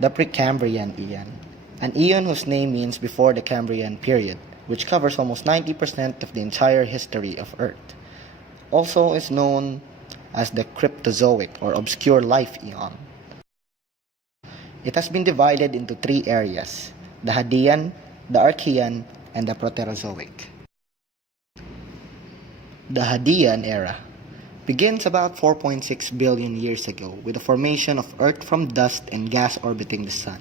The Precambrian Eon, an eon whose name means before the Cambrian period, which covers almost 90% of the entire history of Earth. Also is known as the Cryptozoic or Obscure Life Eon. It has been divided into three areas: the Hadean, the Archean, and the Proterozoic. The Hadean era begins about 4.6 billion years ago with the formation of Earth from dust and gas orbiting the Sun.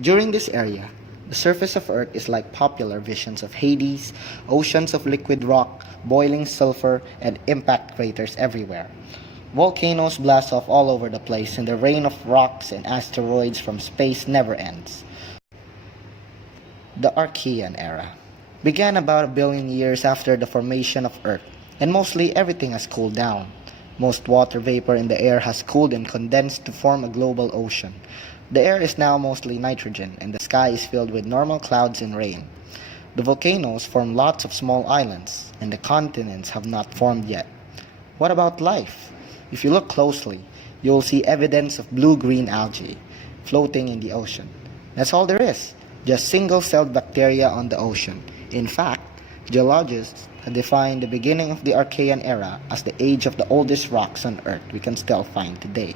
During this area, the surface of Earth is like popular visions of Hades, oceans of liquid rock, boiling sulfur, and impact craters everywhere. Volcanoes blast off all over the place, and the rain of rocks and asteroids from space never ends. The Archean era began about a billion years after the formation of Earth, and mostly everything has cooled down. Most water vapor in the air has cooled and condensed to form a global ocean. The air is now mostly nitrogen, and the sky is filled with normal clouds and rain. The volcanoes form lots of small islands, and the continents have not formed yet. What about life? If you look closely, you will see evidence of blue-green algae floating in the ocean. That's all there is, just single-celled bacteria on the ocean. In fact, geologists have defined the beginning of the Archean era as the age of the oldest rocks on Earth we can still find today.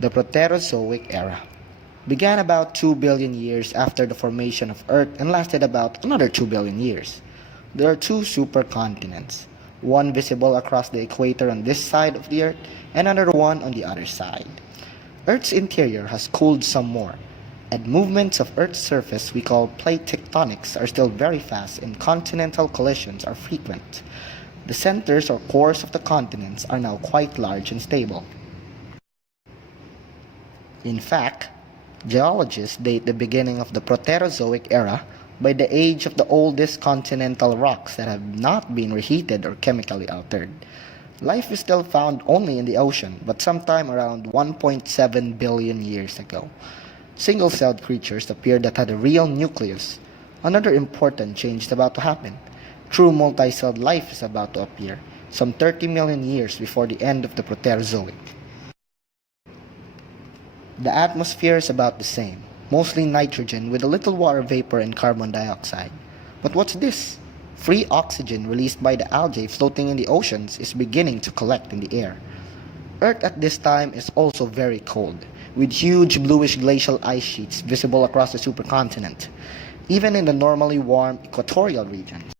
The Proterozoic era began about 2 billion years after the formation of Earth and lasted about another 2 billion years. There are two supercontinents, one visible across the equator on this side of the Earth and another one on the other side. Earth's interior has cooled some more, and movements of Earth's surface we call plate tectonics are still very fast and continental collisions are frequent. The centers or cores of the continents are now quite large and stable. In fact, geologists date the beginning of the Proterozoic era by the age of the oldest continental rocks that have not been reheated or chemically altered. Life is still found only in the ocean, but sometime around 1.7 billion years ago. Single-celled creatures appeared that had a real nucleus. Another important change is about to happen. True multi-celled life is about to appear, some 30 million years before the end of the Proterozoic. The atmosphere is about the same, mostly nitrogen with a little water vapor and carbon dioxide. But what's this? Free oxygen released by the algae floating in the oceans is beginning to collect in the air. Earth at this time is also very cold, with huge bluish glacial ice sheets visible across the supercontinent, even in the normally warm equatorial regions.